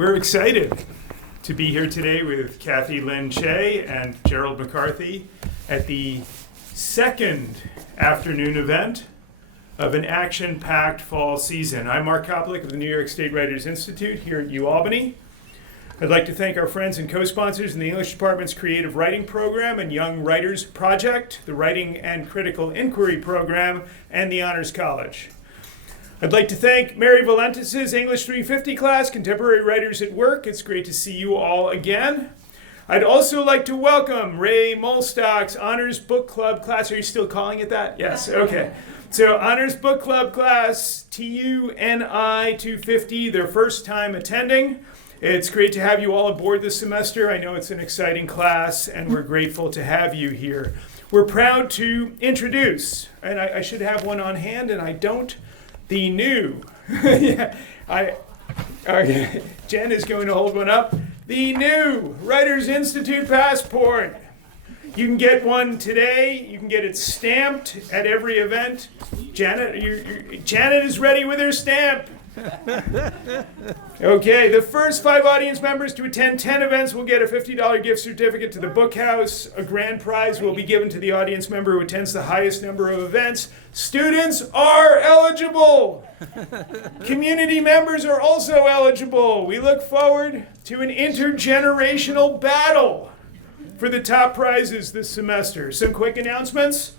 We're excited to be here today with Cathy Linh Che and Gerald McCarthy at the second afternoon event of an action-packed fall season. I'm Mark Koplik of the New York State Writers Institute here at UAlbany. I'd like to thank our friends and co-sponsors in the English Department's Creative Writing Program and Young Writers Project, the Writing and Critical Inquiry Program, and the Honors College. I'd like to thank Mary Valentis' English 350 class, Contemporary Writers at Work. It's great to see you all again. I'd also like to welcome Ray Molstock's Honors Book Club class. Are you still calling it that? Yes, okay. So Honors Book Club class, TUNI 250, their first time attending. It's great to have you all aboard this semester. I know it's an exciting class, and we're grateful to have you here. We're proud to introduce, and I should have one on hand, and I don't, the new, Jen is going to hold one up, the new Writers Institute Passport. You can get one today. You can get it stamped at every event. Janet is ready with her stamp. Okay, the first 5 audience members to attend 10 events will get a $50 gift certificate to the Book House. A grand prize will be given to the audience member who attends the highest number of events. Students are eligible. Community members are also eligible. We look forward to an intergenerational battle for the top prizes this semester. Some quick announcements.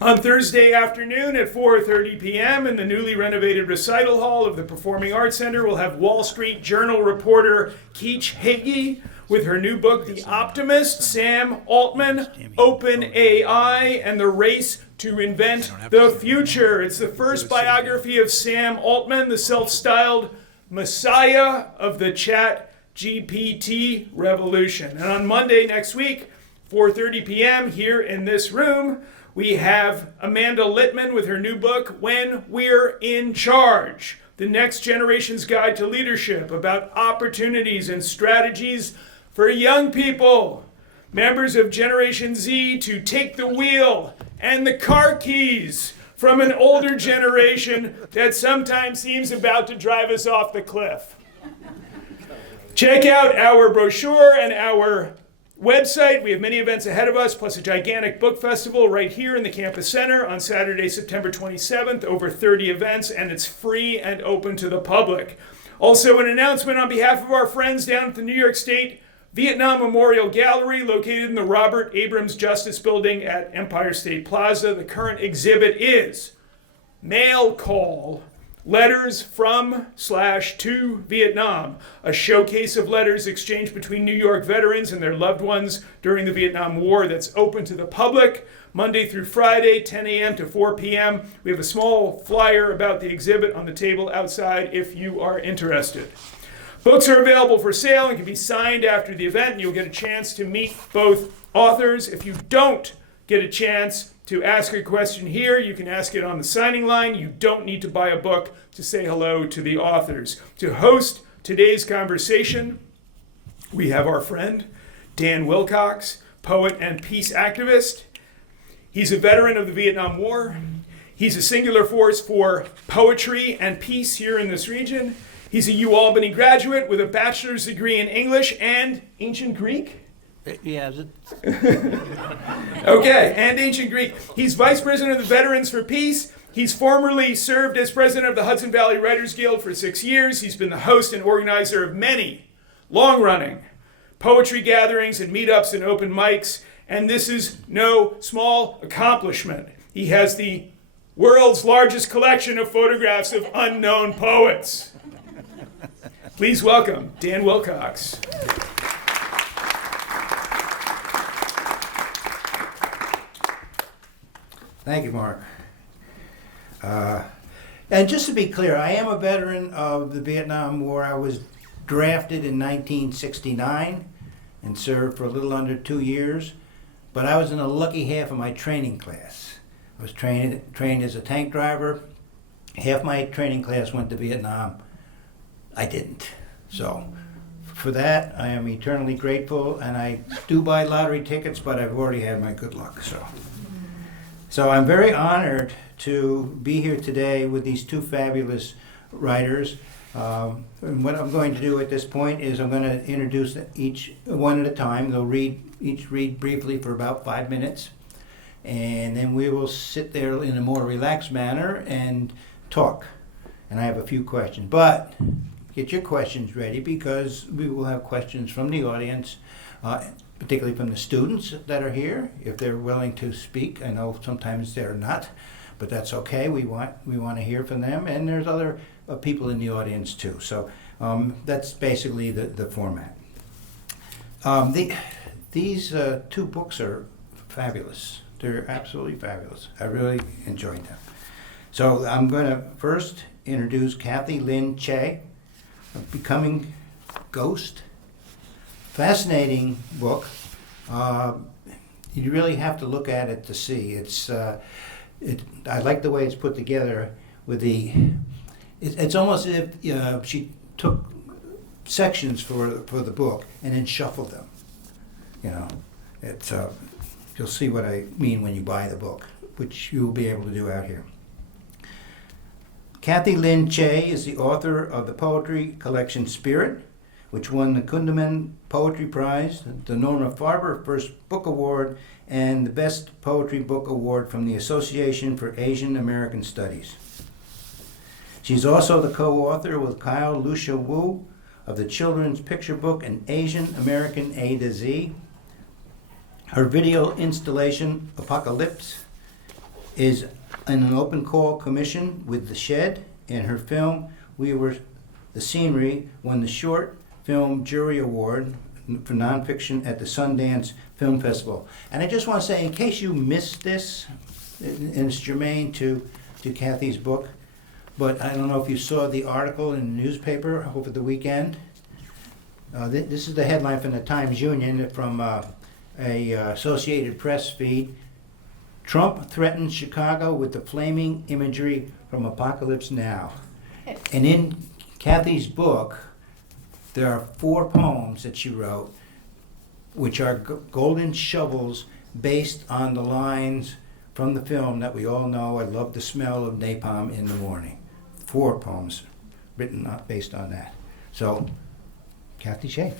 On Thursday afternoon at 4:30 p.m. in the newly renovated recital hall of the Performing Arts Center, we'll have Wall Street Journal reporter Keach Hagee with her new book, The Optimist, Sam Altman, Open AI, and the Race to Invent the Future. It's the first biography of Sam Altman, the self-styled messiah of the Chat GPT revolution. And on Monday next week, 4:30 p.m. here in this room, we have Amanda Littman with her new book, When We're in Charge, The Next Generation's Guide to Leadership, about opportunities and strategies for young people, members of Generation Z, to take the wheel and the car keys from an older generation that sometimes seems about to drive us off the cliff. Check out our brochure and our website. We have many events ahead of us, plus a gigantic book festival right here in the campus center on Saturday, September 27th, over 30 events, and it's free and open to the public. Also, an announcement on behalf of our friends down at the New York State Vietnam Memorial Gallery, located in the Robert Abrams Justice Building at Empire State Plaza. The current exhibit is Mail Call, Letters from/to Vietnam, a showcase of letters exchanged between New York veterans and their loved ones during the Vietnam War that's open to the public, Monday through Friday, 10 a.m. to 4 p.m. We have a small flyer about the exhibit on the table outside if you are interested. Books are available for sale and can be signed after the event, and you'll get a chance to meet both authors. If you don't get a chance to ask a question here, you can ask it on the signing line. You don't need to buy a book to say hello to the authors. To host today's conversation, we have our friend, Dan Wilcox, poet and peace activist. He's a veteran of the Vietnam War. He's a singular force for poetry and peace here in this region. He's a UAlbany graduate with a bachelor's degree in English and ancient Greek. Yeah. Okay, and ancient Greek. He's vice president of the Veterans for Peace. He's formerly served as president of the Hudson Valley Writers Guild for 6 years. He's been the host and organizer of many long-running poetry gatherings and meetups and open mics, and this is no small accomplishment. He has the world's largest collection of photographs of unknown poets. Please welcome Dan Wilcox. Thank you, Mark. And just to be clear, I am a veteran of the Vietnam War. I was drafted in 1969 and served for a little under 2 years, but I was in the lucky half of my training class. I was trained as a tank driver. Half my training class went to Vietnam. I didn't. So for that, I am eternally grateful, and I do buy lottery tickets, but I've already had my good luck. So I'm very honored to be here today with these two fabulous writers. And what I'm going to do at this point is I'm going to introduce each one at a time. They'll each read briefly for about 5 minutes, and then we will sit there in a more relaxed manner and talk. And I have a few questions, but get your questions ready because we will have questions from the audience, particularly from the students that are here, if they're willing to speak. I know sometimes they're not, but that's okay. We want to hear from them, and there's other people in the audience too. So that's basically the format. These two books are fabulous. They're absolutely fabulous. I really enjoyed them. So I'm going to first introduce Cathy Linh Che, Becoming Ghost. Fascinating book. You really have to look at it to see. I like the way it's put together with it's almost as if she took sections for the book and then shuffled them. You'll see what I mean when you buy the book, which you'll be able to do out here. Cathy Linh Che is the author of the poetry collection Spirit, which won the Kundiman Poetry Prize, the Norma Farber First Book Award, and the Best Poetry Book Award from the Association for Asian American Studies. She's also the co-author with Kyle Lucia Wu of the children's picture book An Asian American A to Z. Her video installation, Apocalypse, is in an open call commission with The Shed, and her film, We Were the Scenery, won the Short Film Jury Award for nonfiction at the Sundance Film Festival. And I just want to say, in case you missed this, and it's germane to Cathy's book, but I don't know if you saw the article in the newspaper over the weekend. This is the headline from the Times Union from a Associated Press feed. Trump threatens Chicago with the flaming imagery from Apocalypse Now. And in Cathy's book, there are 4 poems that she wrote, which are golden shovels based on the lines from the film that we all know. I love the smell of napalm in the morning. 4 poems written based on that. So, Cathy Che.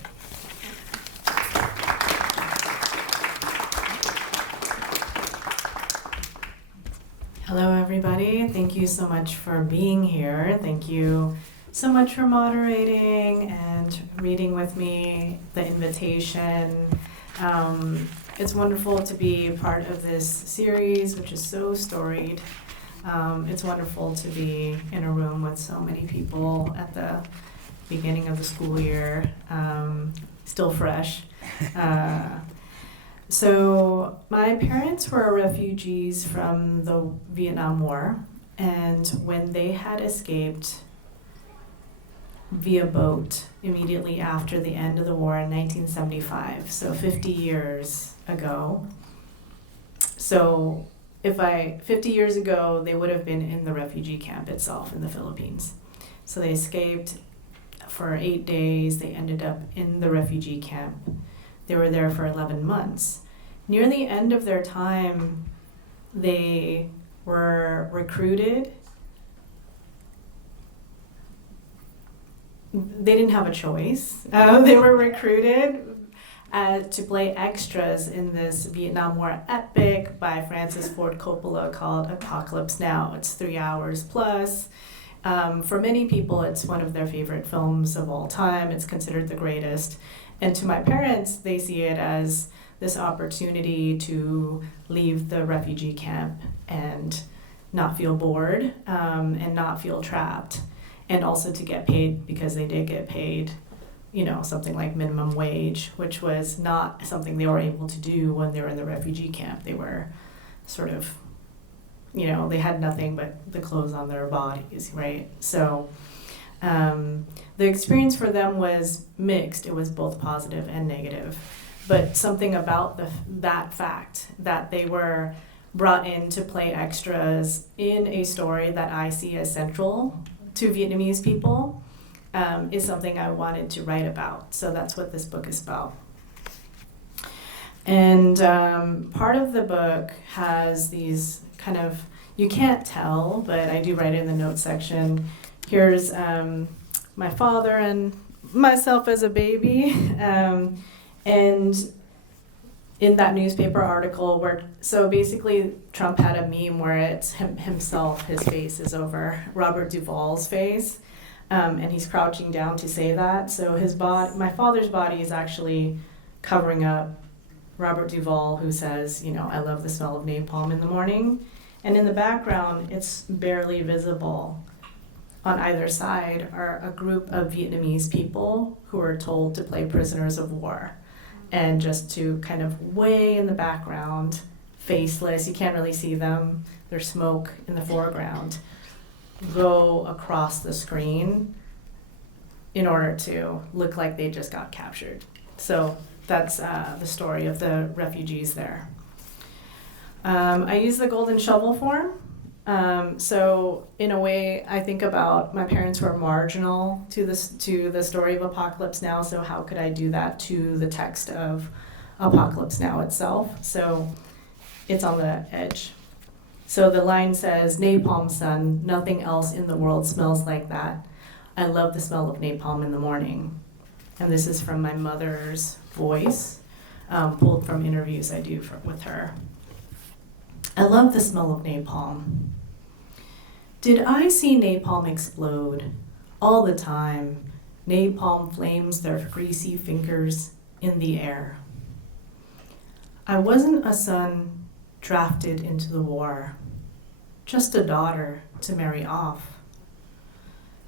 Hello, everybody. Thank you so much for being here. Thank you so much for moderating and reading with me, the invitation. It's wonderful to be part of this series, which is so storied. It's wonderful to be in a room with so many people at the beginning of the school year, still fresh. So my parents were refugees from the Vietnam War, and when they had escaped via boat immediately after the end of the war in 1975, so 50 years ago. So 50 years ago, they would have been in the refugee camp itself in the Philippines. So they escaped for 8 days. They ended up in the refugee camp. They were there for 11 months. Near the end of their time, they were recruited. They didn't have a choice. They were recruited to play extras in this Vietnam War epic by Francis Ford Coppola called Apocalypse Now. It's 3 hours plus. For many people, it's one of their favorite films of all time. It's considered the greatest. And to my parents, they see it as this opportunity to leave the refugee camp and not feel bored and not feel trapped. And also to get paid, because they did get paid, something like minimum wage, which was not something they were able to do when they were in the refugee camp. They were sort of, they had nothing but the clothes on their bodies, right? So the experience for them was mixed. It was both positive and negative. But something about that fact that they were brought in to play extras in a story that I see as central to Vietnamese people is something I wanted to write about. So that's what this book is about. And part of the book has these kind of, you can't tell, but I do write in the notes section, Here's my father and myself as a baby. And in that newspaper article so basically Trump had a meme where it's himself, his face is over Robert Duvall's face, and he's crouching down to say that. So my father's body is actually covering up Robert Duvall, who says, I love the smell of napalm in the morning. And in the background, it's barely visible. On either side are a group of Vietnamese people who are told to play prisoners of war. And just to kind of way in the background, faceless, you can't really see them, there's smoke in the foreground, go across the screen in order to look like they just got captured. So that's the story of the refugees there. I use the golden shovel form. So in a way, I think about my parents who are marginal to the story of Apocalypse Now. So how could I do that to the text of Apocalypse Now itself? So it's on the edge. So the line says, "Napalm, son, nothing else in the world smells like that. I love the smell of napalm in the morning." And this is from my mother's voice, pulled from interviews I do with her. I love the smell of napalm. Did I see napalm explode? All the time, napalm flames their greasy fingers in the air. I wasn't a son drafted into the war, just a daughter to marry off.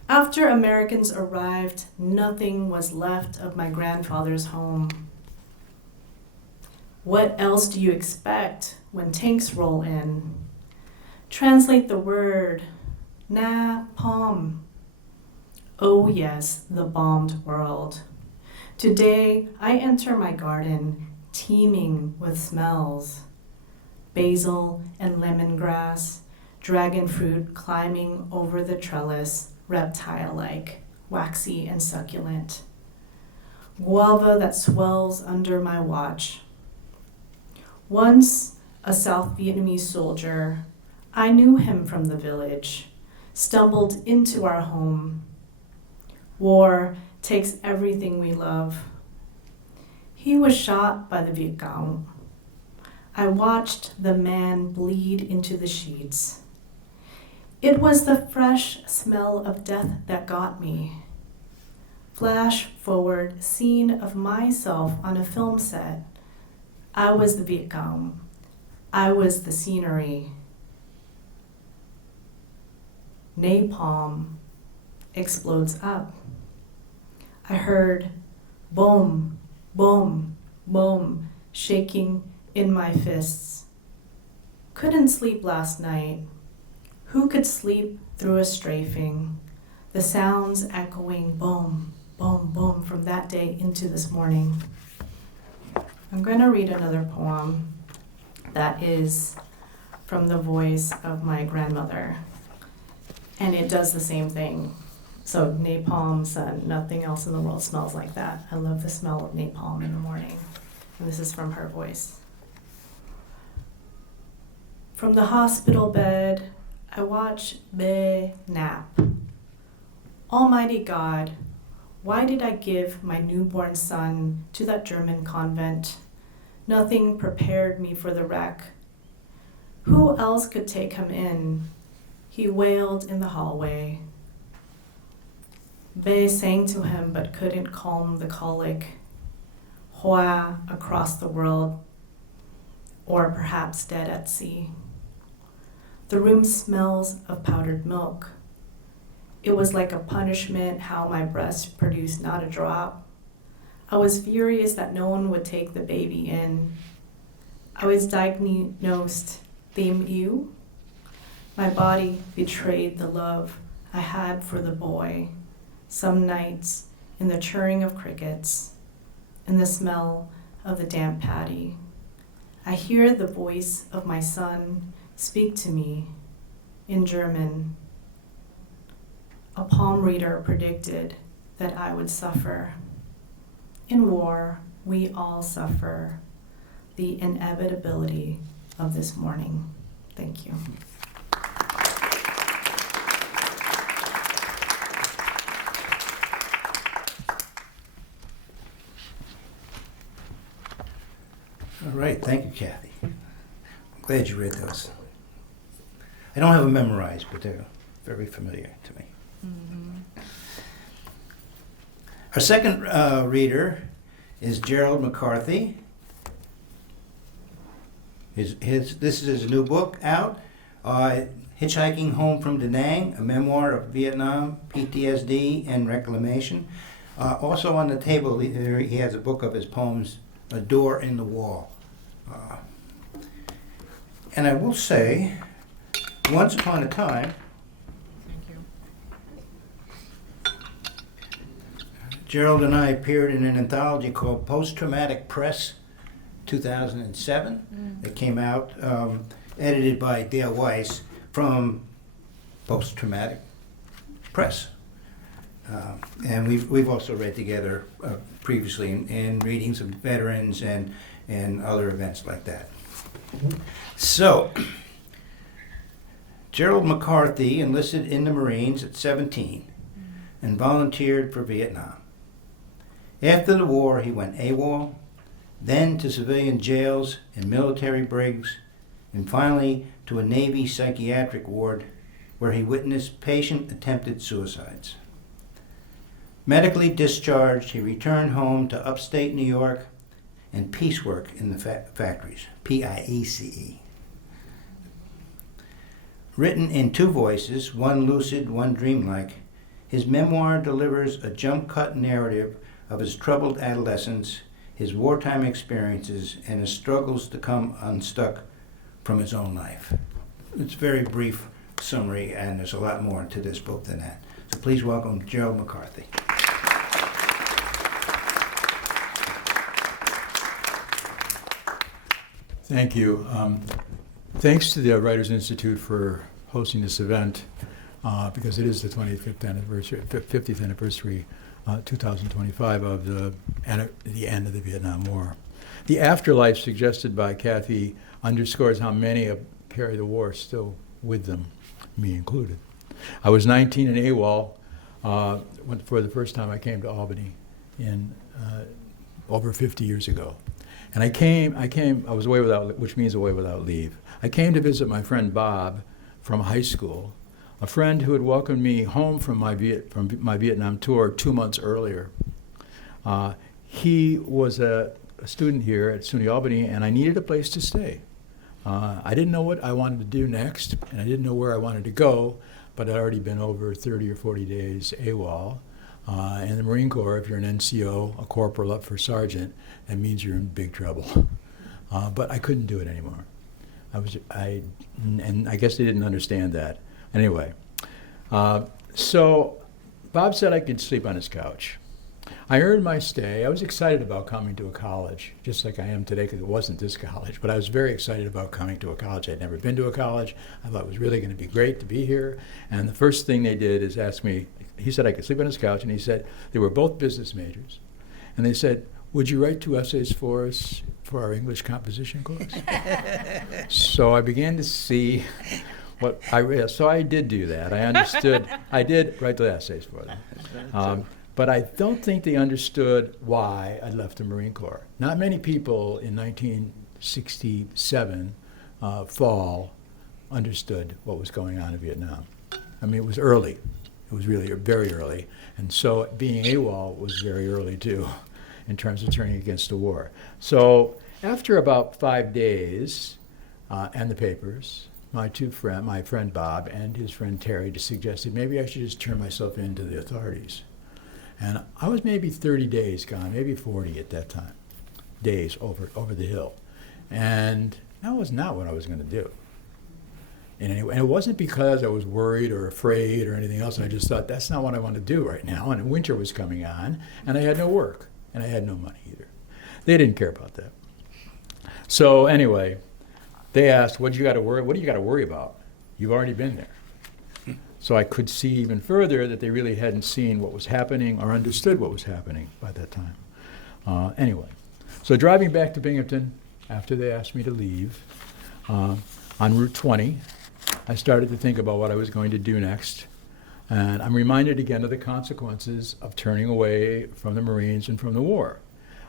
After Americans arrived, nothing was left of my grandfather's home. What else do you expect when tanks roll in? Translate the word, napalm. Oh yes, the bombed world. Today I enter my garden teeming with smells. Basil and lemongrass, dragon fruit climbing over the trellis, reptile-like, waxy and succulent. Guava that swells under my watch. Once a South Vietnamese soldier, I knew him from the village, stumbled into our home. War takes everything we love. He was shot by the Viet Cong. I watched the man bleed into the sheets. It was the fresh smell of death that got me. Flash forward, scene of myself on a film set. I was the Viet Cong. I was the scenery. Napalm explodes up. I heard boom, boom, boom, shaking in my fists. Couldn't sleep last night. Who could sleep through a strafing? The sounds echoing boom, boom, boom from that day into this morning. I'm going to read another poem that is from the voice of my grandmother. And it does the same thing. So napalm, son, nothing else in the world smells like that. I love the smell of napalm in the morning. And this is from her voice. From the hospital bed, I watch Be nap. Almighty God, why did I give my newborn son to that German convent? Nothing prepared me for the wreck. Who else could take him in? He wailed in the hallway. Be sang to him but couldn't calm the colic. Hoa across the world, or perhaps dead at sea. The room smells of powdered milk. It was like a punishment how my breast produced not a drop. I was furious that no one would take the baby in. I was diagnosed TMU. My body betrayed the love I had for the boy. Some nights, in the chirring of crickets, in the smell of the damp patty, I hear the voice of my son speak to me in German. A palm reader predicted that I would suffer. In war, we all suffer the inevitability of this morning. Thank you. right, thank you, Kathy. I'm glad you read those. I don't have them memorized, but they're very familiar to me. Mm-hmm. Our second reader is Gerald McCarthy. This is his new book out, Hitchhiking Home from Danang, a Memoir of Vietnam, PTSD and Reclamation. Also on the table there, he has a book of his poems, A Door in the Wall. And I will say, once upon a time, Gerald and I appeared in an anthology called Post-Traumatic Press 2007. It came out, edited by Dale Weiss from Post-Traumatic Press. And we've also read together previously in readings of veterans and other events like that. So, Gerald McCarthy enlisted in the Marines at 17 and volunteered for Vietnam. After the war, he went AWOL, then to civilian jails and military brigs, and finally to a Navy psychiatric ward where he witnessed patient-attempted suicides. Medically discharged, he returned home to upstate New York and piecework in the factories, P-I-E-C-E. Written in two voices, one lucid, one dreamlike, his memoir delivers a jump-cut narrative of his troubled adolescence, his wartime experiences, and his struggles to come unstuck from his own life. It's a very brief summary, and there's a lot more to this book than that. So please welcome Gerald McCarthy. Thank you. Thanks to the Writers Institute for hosting this event, because it is the 50th anniversary, 2025 of the end of the Vietnam War. The afterlife suggested by Cathy underscores how many carry the war still with them, me included. I was 19 in AWOL for the first time I came to Albany in over 50 years ago. And I was away without, which means away without leave. I came to visit my friend Bob from high school, a friend who had welcomed me home from my Vietnam tour 2 months earlier. He was a student here at SUNY Albany, and I needed a place to stay. I didn't know what I wanted to do next, and I didn't know where I wanted to go, but I'd already been over 30 or 40 days AWOL. In the Marine Corps, if you're an NCO, a corporal up for sergeant, that means you're in big trouble. But I couldn't do it anymore. And I guess they didn't understand that. Anyway, so Bob said I could sleep on his couch. I earned my stay. I was excited about coming to a college, just like I am today, because it wasn't this college, but I was very excited about coming to a college. I'd never been to a college. I thought it was really going to be great to be here. And the first thing they did is ask me, he said I could sleep on his couch, and he said they were both business majors. And they said, would you write 2 essays for us for our English composition course? So I began to see what I read. So I did do that. I understood. I did write the essays for them. But I don't think they understood why I left the Marine Corps. Not many people in 1967 fall understood what was going on in Vietnam. I mean, it was early. It was really very early. And so being AWOL was very early, too, in terms of turning against the war. So after about 5 days and the papers, my friend Bob and his friend Terry just suggested maybe I should just turn myself in to the authorities. And I was maybe 30 days gone, maybe 40 at that time, days over the hill. And that was not what I was going to do. And it wasn't because I was worried or afraid or anything else. I just thought, that's not what I want to do right now. And winter was coming on, and I had no work, and I had no money either. They didn't care about that. So anyway, they asked, what do you got to worry about? You've already been there. So I could see even further that they really hadn't seen what was happening or understood what was happening by that time. Anyway, so driving back to Binghamton after they asked me to leave, on Route 20, I started to think about what I was going to do next. And I'm reminded again of the consequences of turning away from the Marines and from the war.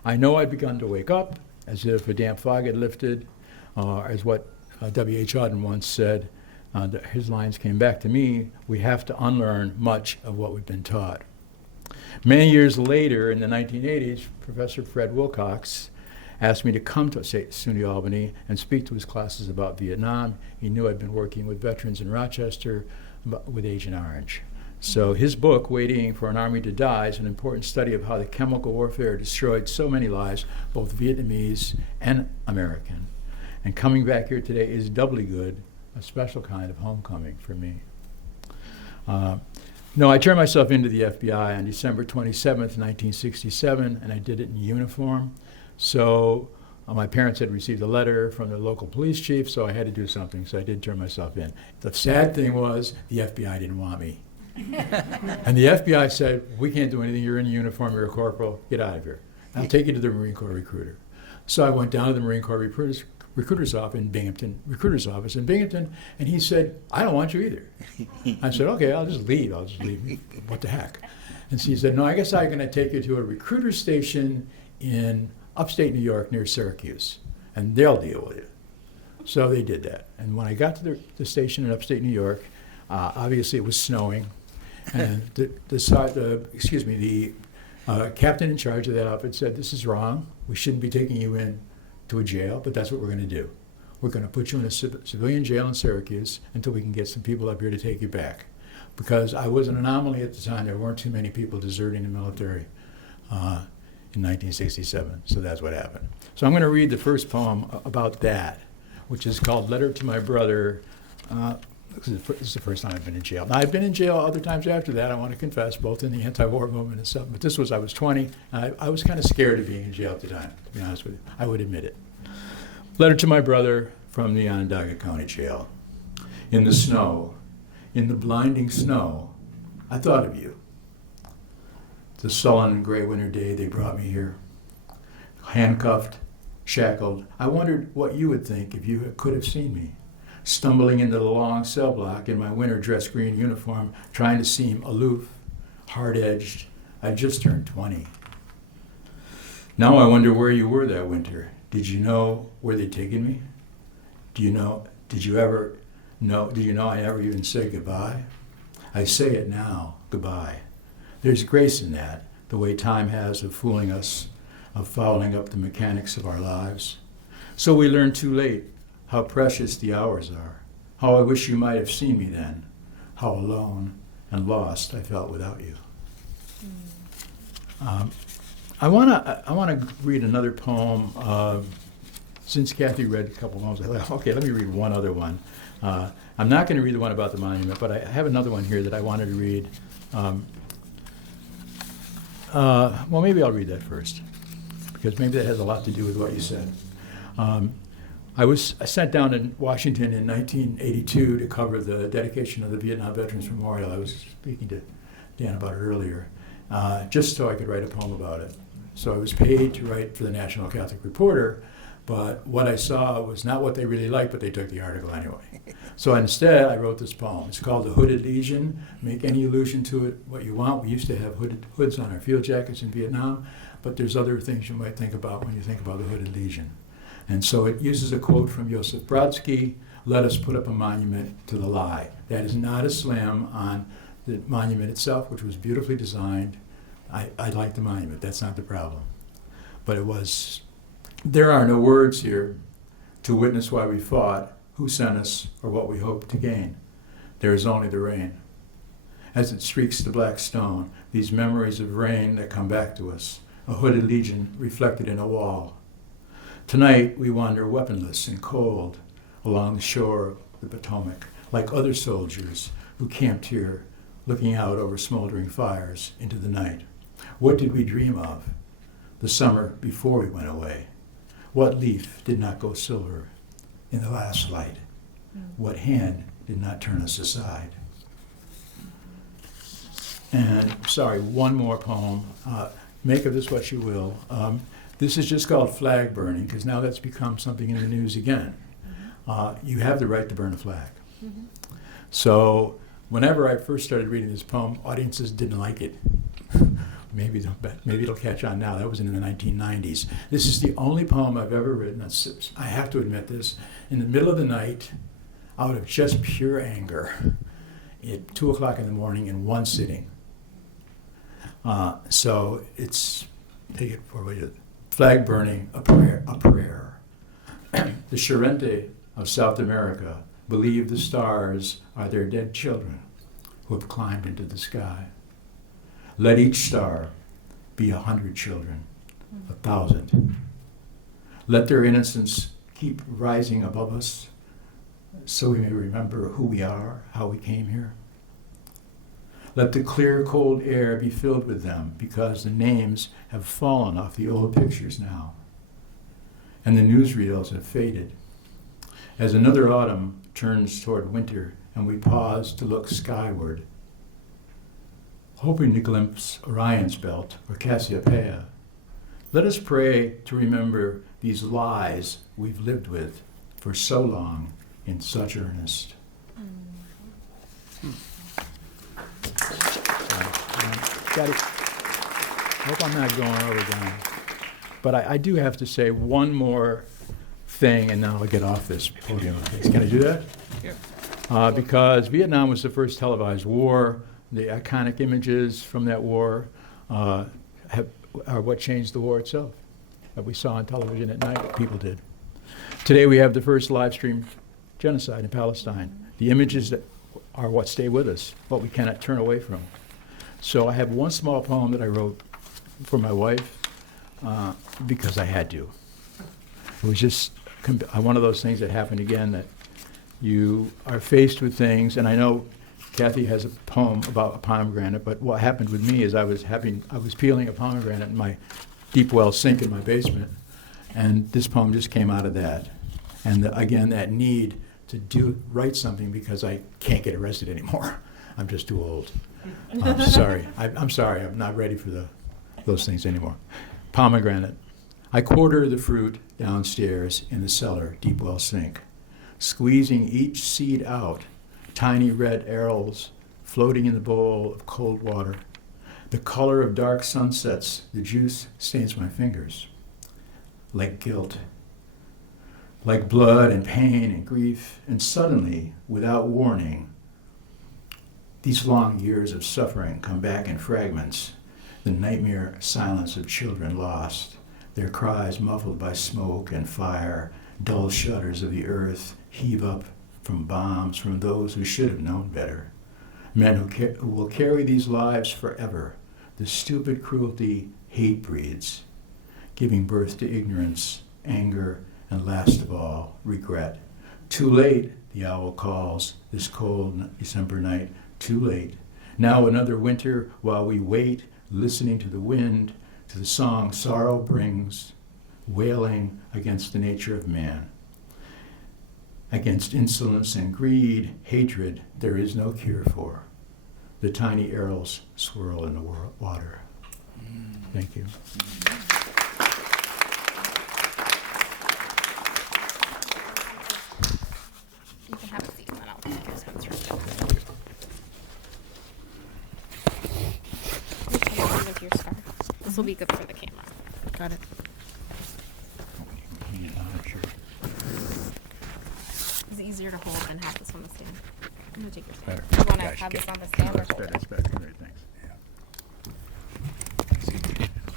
I know I'd begun to wake up, as if a damp fog had lifted, as what W.H. Auden once said. His lines came back to me, we have to unlearn much of what we've been taught. Many years later, in the 1980s, Professor Fred Wilcox asked me to come to SUNY Albany and speak to his classes about Vietnam. He knew I'd been working with veterans in Rochester with Agent Orange. So his book, Waiting for an Army to Die, is an important study of how the chemical warfare destroyed so many lives, both Vietnamese and American. And coming back here today is doubly good, a special kind of homecoming for me. No, I turned myself into the FBI on December 27th, 1967, and I did it in uniform. So my parents had received a letter from the local police chief, so I had to do something, so I did turn myself in. The sad thing was, the FBI didn't want me. And the FBI said, we can't do anything, you're in uniform, you're a corporal, get out of here. I'll take you to the Marine Corps recruiter. So I went down to the Marine Corps recruiter's office in Binghamton, and he said, I don't want you either. I said, okay, I'll just leave. What the heck? And so he said, no, I guess I'm going to take you to a recruiter station in upstate New York near Syracuse, and they'll deal with it. So they did that. And when I got to the station in upstate New York, obviously it was snowing, and the captain in charge of that outfit said, this is wrong. We shouldn't be taking you in to a jail, but that's what we're going to do. We're going to put you in a civilian jail in Syracuse until we can get some people up here to take you back. Because I was an anomaly at the time. There weren't too many people deserting the military in 1967, so that's what happened. So I'm going to read the first poem about that, which is called Letter to My Brother. This is the first time I've been in jail. Now, I've been in jail other times after that, I want to confess, both in the anti-war movement and stuff, but this was, I was 20, and I was kind of scared of being in jail at the time, to be honest with you. I would admit it. Letter to my brother from the Onondaga County Jail. In the snow, in the blinding snow, I thought of you. The sullen gray winter day they brought me here. Handcuffed, shackled, I wondered what you would think if you could have seen me. Stumbling into the long cell block in my winter dress green uniform, trying to seem aloof, hard-edged. I just turned 20. Now I wonder where you were that winter. Did you know where they'd taken me? Did you know I never even said goodbye? I say it now, goodbye. There's grace in that, the way time has of fooling us, of fouling up the mechanics of our lives. So we learn too late how precious the hours are, how I wish you might have seen me then, how alone and lost I felt without you. I want to read another poem. Since Cathy read a couple poems, I thought, okay, let me read one other one. I'm not going to read the one about the monument, but I have another one here that I wanted to read. Well, maybe I'll read that first, because maybe that has a lot to do with what you said. I was sent down in Washington in 1982 to cover the dedication of the Vietnam Veterans Memorial. I was speaking to Dan about it earlier, just so I could write a poem about it. So I was paid to write for the National Catholic Reporter, but what I saw was not what they really liked, but they took the article anyway. So instead, I wrote this poem. It's called The Hooded Legion. Make any allusion to it what you want. We used to have hoods on our field jackets in Vietnam, but there's other things you might think about when you think about the Hooded Legion. And so it uses a quote from Joseph Brodsky, let us put up a monument to the lie. That is not a slam on the monument itself, which was beautifully designed. I like the monument, that's not the problem. But it was, there are no words here to witness why we fought, who sent us, or what we hoped to gain. There is only the rain. As it streaks the black stone, these memories of rain that come back to us, a hooded legion reflected in a wall. Tonight we wander weaponless and cold along the shore of the Potomac, like other soldiers who camped here, looking out over smoldering fires into the night. What did we dream of the summer before we went away? What leaf did not go silver in the last light? What hand did not turn us aside? And, sorry, one more poem. Make of this what you will. This is just called flag burning, because now that's become something in the news again. You have the right to burn a flag. So whenever I first started reading this poem, audiences didn't like it. maybe it'll catch on now. That was in the 1990s. This is the only poem I've ever written. I have to admit this. In the middle of the night, out of just pure anger, at 2 o'clock in the morning in one sitting. So it's, take it forward, flag burning, a prayer. The Charente of South America believe the stars are their dead children who have climbed into the sky. Let each star be 100 children, 1,000. Let their innocence keep rising above us so we may remember who we are, how we came here. Let the clear, cold air be filled with them because the names have fallen off the old pictures now and the newsreels have faded. As another autumn turns toward winter and we pause to look skyward, hoping to glimpse Orion's belt or Cassiopeia, let us pray to remember these lies we've lived with for so long in such earnest. Got it. I hope I'm not going over again. But I do have to say one more thing, and then I'll get off this podium. Can I do that? Yeah. Because Vietnam was the first televised war. The iconic images from that war are what changed the war itself, that we saw on television at night, what people did. Today we have the first live stream genocide in Palestine. The images that are what stay with us, what we cannot turn away from. So I have one small poem that I wrote for my wife because I had to. It was just one of those things that happened again, that you are faced with things, and I know Cathy has a poem about a pomegranate, but what happened with me is I was peeling a pomegranate in my deep well sink in my basement, and this poem just came out of that. And again, that need to write something because I can't get arrested anymore. I'm just too old. Sorry. I'm sorry. I'm not ready for those things anymore. Pomegranate. I quarter the fruit downstairs in the cellar deep well sink, squeezing each seed out, tiny red arrows floating in the bowl of cold water. The color of dark sunsets, the juice stains my fingers. Like guilt, like blood and pain and grief, and suddenly, without warning, these long years of suffering come back in fragments, the nightmare silence of children lost, their cries muffled by smoke and fire, dull shudders of the earth heave up from bombs from those who should have known better. Men who will carry these lives forever, the stupid cruelty hate breeds, giving birth to ignorance, anger, and last of all, regret. Too late, the owl calls, this cold December night, too late. Now another winter while we wait, listening to the wind, to the song sorrow brings, wailing against the nature of man. Against insolence and greed, hatred, there is no cure for. The tiny arrows swirl in the water. Thank you. You can have a seat and then I'll take your sense from with your scarf. This will be good for the camera. Got it. It's easier to hold than have this on the stand. I'm gonna take your stand. You want to have this on the stand? That's better. That's better. Great, thanks. Yeah.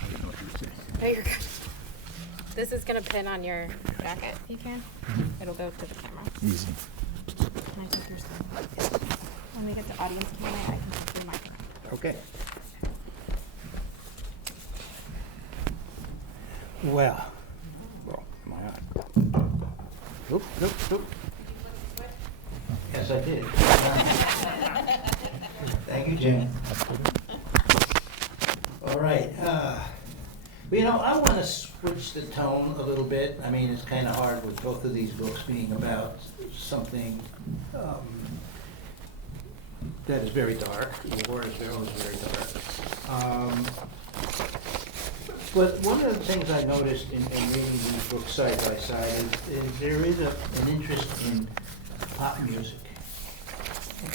I don't know what you were saying. No, you're good. This is gonna pin on your jacket if you can. It'll go to the camera. Easy. Can I take your stand? When we get to audience Q&A, I can take your microphone. Okay. Well, am I on? Oop. Yes, I did. Thank you, Jen. All right. I want to switch the tone a little bit. I mean, it's kind of hard with both of these books being about something that is very dark. War is always very dark. But one of the things I noticed in reading these books side by side is there is an interest in pop music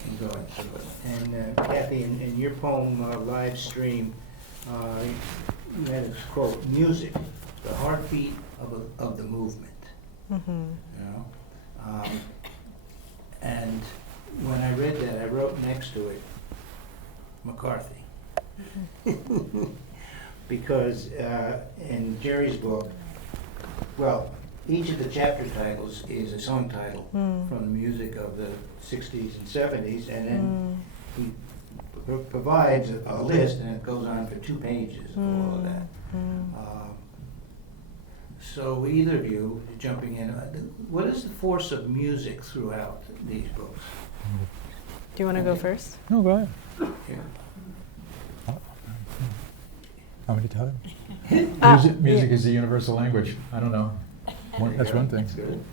and going through it. And Cathy, in your poem, Live Stream, you had this quote, music, the heartbeat of the movement. You know? And when I read that, I wrote next to it, McCarthy. Because in Jerry's book, well, each of the chapter titles is a song title from the music of the 60s and 70s, and then he provides a list, and it goes on for 2 pages of all of that. So either of you, jumping in, what is the force of music throughout these books? Do you want to go first? No, go ahead. Yeah. How many times? Music is the universal language. I don't know. That's one thing. That's good.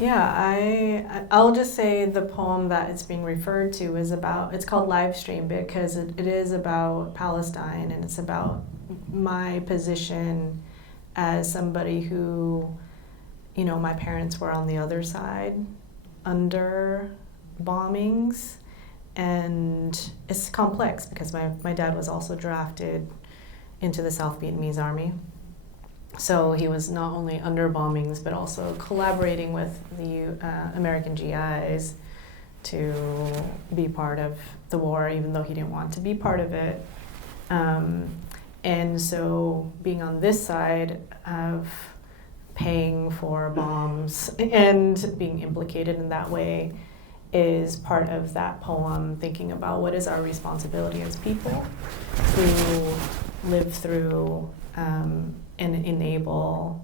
Yeah, I'll just say the poem that it's being referred to is about, it's called Live Stream because it is about Palestine, and it's about my position as somebody who, you know, my parents were on the other side under bombings, and it's complex because my dad was also drafted into the South Vietnamese Army. So he was not only under bombings, but also collaborating with the American GIs to be part of the war, even though he didn't want to be part of it. And so being on this side of paying for bombs and being implicated in that way is part of that poem, thinking about what is our responsibility as people to live through and enable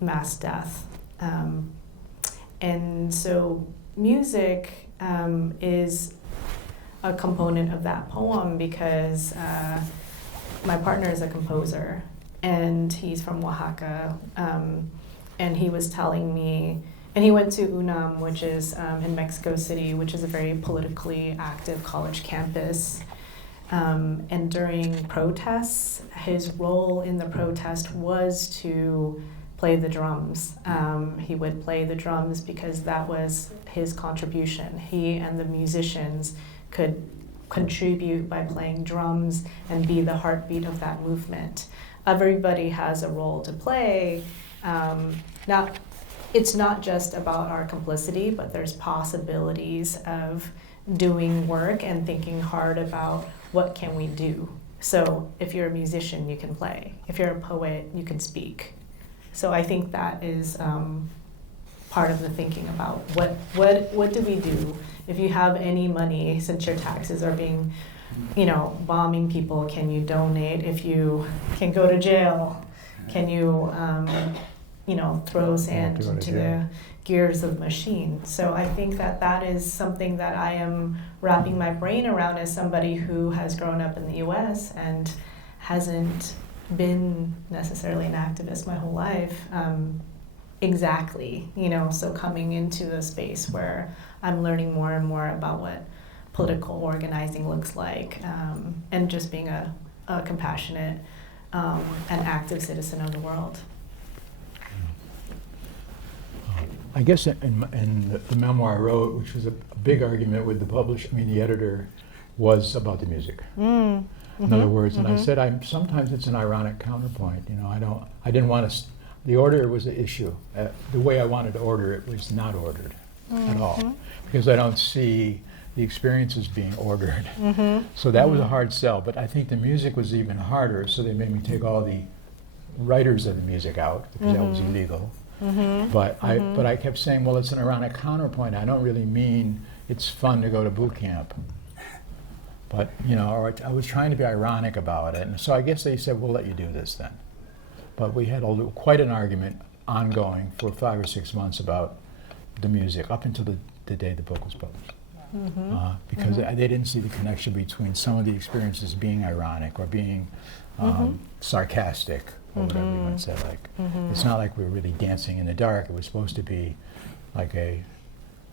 mass death. And so music is a component of that poem because my partner is a composer, and he's from Oaxaca, and he was telling me, and he went to UNAM, which is in Mexico City, which is a very politically active college campus. And during protests, his role in the protest was to play the drums. He would play the drums because that was his contribution. He and the musicians could contribute by playing drums and be the heartbeat of that movement. Everybody has a role to play. Now, it's not just about our complicity, but there's possibilities of doing work and thinking hard about what can we do. So if you're a musician, you can play. If you're a poet, you can speak. So I think that is part of the thinking about what do we do if you have any money, since your taxes are being, you know, bombing people, can you donate? If you can go to jail, can you, you know, throw sand into the gears of the machine? So I think that is something that I am wrapping my brain around as somebody who has grown up in the US and hasn't been necessarily an activist my whole life. Exactly, you know, so coming into a space where I'm learning more and more about what political organizing looks like, and just being a compassionate and active citizen of the world. I guess in the memoir I wrote, which was a big argument with the publisher, the editor, was about the music. In other words, and I said, sometimes it's an ironic counterpoint. You know, I didn't want to. The order was the issue. The way I wanted to order it was not ordered at all, because I don't see the experiences being ordered. So that was a hard sell. But I think the music was even harder. So they made me take all the writers of the music out because that was illegal. But I kept saying, well, it's an ironic counterpoint. I don't really mean it's fun to go to boot camp. But, you know, I was trying to be ironic about it. And so I guess they said, we'll let you do this then. But we had quite an argument ongoing for 5 or 6 months about the music up until the day the book was published. Because they didn't see the connection between some of the experiences being ironic or being sarcastic or whatever you want to say. Like, it's not like we were really dancing in the dark. It was supposed to be like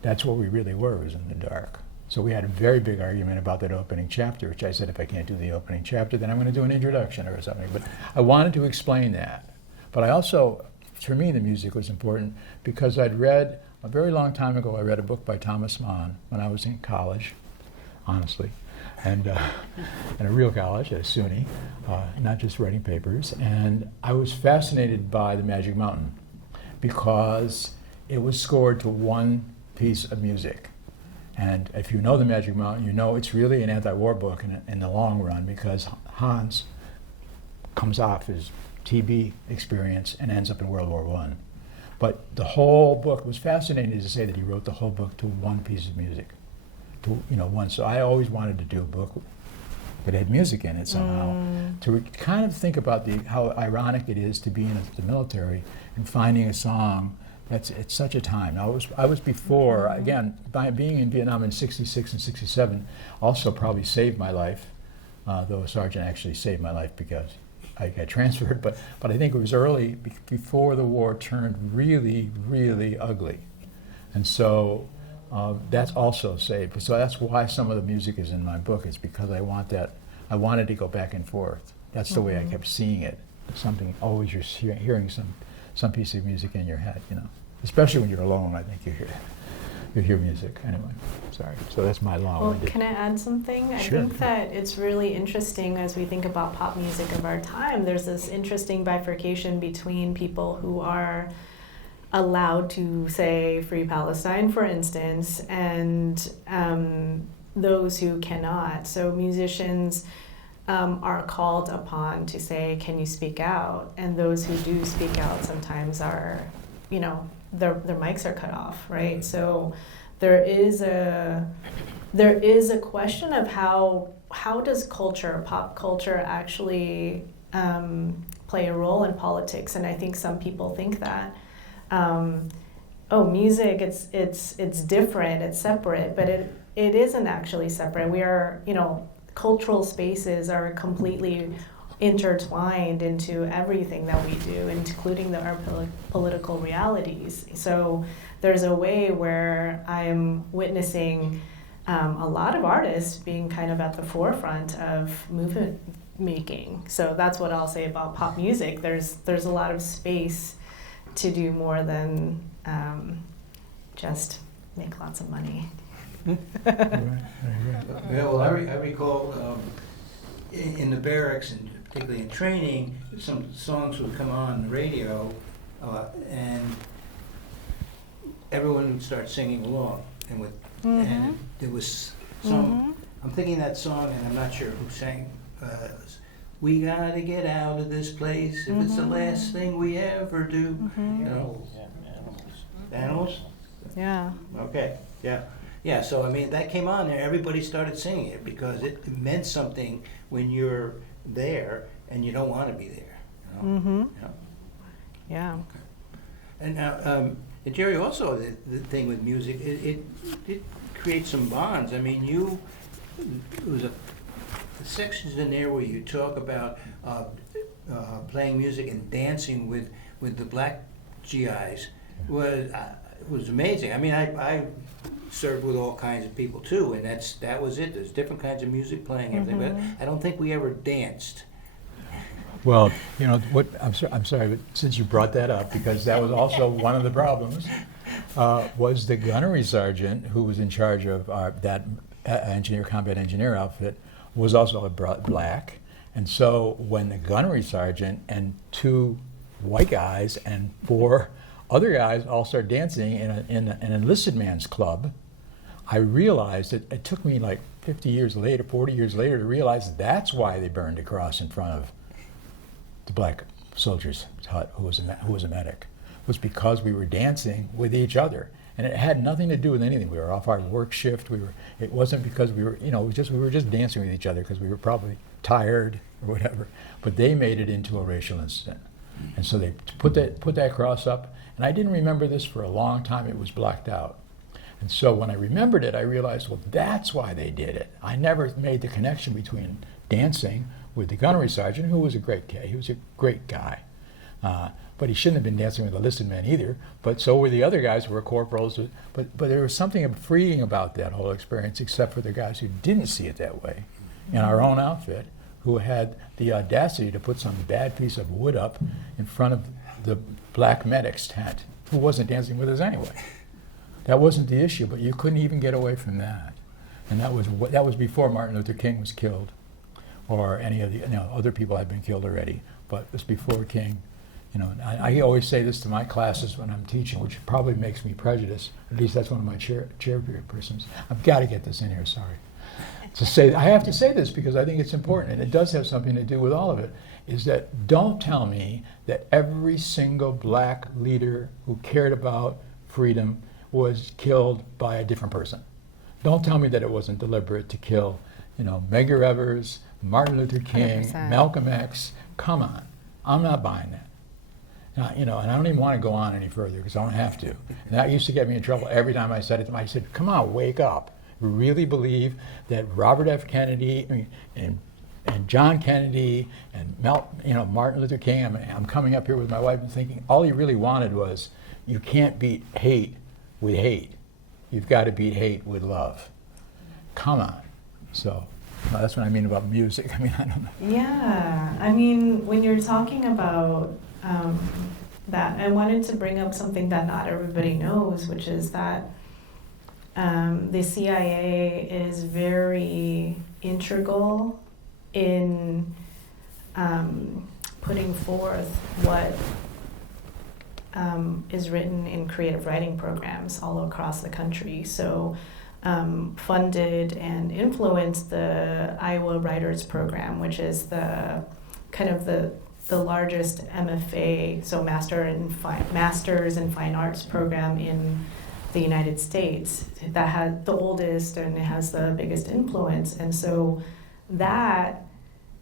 that's what we really were, was in the dark. So we had a very big argument about that opening chapter, which I said, if I can't do the opening chapter, then I'm going to do an introduction or something. But I wanted to explain that. But I also, for me, the music was important because I'd read, a very long time ago, I read a book by Thomas Mann when I was in college, honestly. and a real college at SUNY, not just writing papers. And I was fascinated by the Magic Mountain because it was scored to one piece of music. And if you know the Magic Mountain, you know it's really an anti-war book in the long run, because Hans comes off his TB experience and ends up in World War I. But the whole book was fascinating to say that he wrote the whole book to one piece of music, to one. So I always wanted to do a book that had music in it somehow, to kind of think about how ironic it is to be in the military and finding a song that's at such a time. Now, I was before, again, by being in Vietnam in '66 and '67 also probably saved my life, though a sergeant actually saved my life because I got transferred, but I think it was early, before the war turned really, really ugly. And so that's also saved. So that's why some of the music is in my book, is because I wanted to go back and forth. That's the way I kept seeing it. Something, always you're hearing some piece of music in your head, Especially when you're alone, I think you hear music. Anyway, sorry. So that's my long Well, winded. can I add something? Sure. I think that it's really interesting as we think about pop music of our time. There's this interesting bifurcation between people who are allowed to say Free Palestine, for instance, and those who cannot. So musicians are called upon to say, can you speak out? And those who do speak out sometimes are, their mics are cut off, right? So there is a question of how does pop culture actually play a role in politics? And I think some people think that music, it's different, it's separate, but it isn't actually separate. We are, cultural spaces are completely intertwined into everything that we do, including our political realities. So there's a way where I'm witnessing a lot of artists being kind of at the forefront of movement making. So that's what I'll say about pop music. There's a lot of space to do more than just make lots of money. Right. Yeah, well, I recall in the barracks, and particularly in training, some songs would come on the radio, and everyone would start singing along. And there was some. I'm thinking that song, and I'm not sure who sang. We gotta get out of this place if it's the last thing we ever do. Animals. Yeah. Okay. Yeah. Yeah, so I mean, that came on there, everybody started singing it because it meant something when you're there and you don't want to be there. Yeah. And now, and Jerry, also the thing with music, it creates some bonds. I mean, there was sections in there where you talk about playing music and dancing with the black GIs was amazing. I mean, I served with all kinds of people too, and that was it. There's different kinds of music playing, everything. But I don't think we ever danced. Well, what I'm sorry, but since you brought that up, because that was also one of the problems, was the gunnery sergeant who was in charge of that combat engineer outfit was also a black, and so when the gunnery sergeant and 2 white guys and 4 other guys all start dancing in an enlisted man's club, I realized it took me like 40 years later to realize that's why they burned a cross in front of the black soldier's hut who was a medic, was because we were dancing with each other. And it had nothing to do with anything. We were off our work shift. It wasn't because we were, we were just dancing with each other because we were probably tired or whatever. But they made it into a racial incident. And so they put that cross up, and I didn't remember this for a long time. It was blacked out. And so when I remembered it, I realized, well, that's why they did it. I never made the connection between dancing with the gunnery sergeant, who was a great guy. He was a great guy. But he shouldn't have been dancing with enlisted men either. But so were the other guys who were corporals. But there was something freeing about that whole experience, except for the guys who didn't see it that way in our own outfit, who had the audacity to put some bad piece of wood up in front of the black medic's tent, who wasn't dancing with us anyway. That wasn't the issue, but you couldn't even get away from that. And that was before Martin Luther King was killed, or any of the other people had been killed already. But it was before King. I always say this to my classes when I'm teaching, which probably makes me prejudiced. At least that's one of my chairpersons. I've got to get this in here. Sorry. I have to say this because I think it's important, and it does have something to do with all of it. Is that don't tell me that every single black leader who cared about freedom was killed by a different person. Don't tell me that it wasn't deliberate to kill, Medgar Evers, Martin Luther King, 100%. Malcolm X. Come on, I'm not buying that. Now, and I don't even want to go on any further because I don't have to. And that used to get me in trouble every time I said it to them. I said, come on, wake up. You really believe that Robert F. Kennedy and John Kennedy and Martin Luther King, I'm coming up here with my wife and thinking all he really wanted was you can't beat hate with hate. You've got to beat hate with love. Come on. So that's what I mean about music. I don't know. Yeah, when you're talking about that, I wanted to bring up something that not everybody knows, which is that the CIA is very integral in putting forth what is written in creative writing programs all across the country. So funded and influenced the Iowa Writers Program, which is the kind of the largest MFA, so Masters in Fine Arts program in the United States, that has the oldest and it has the biggest influence. And so that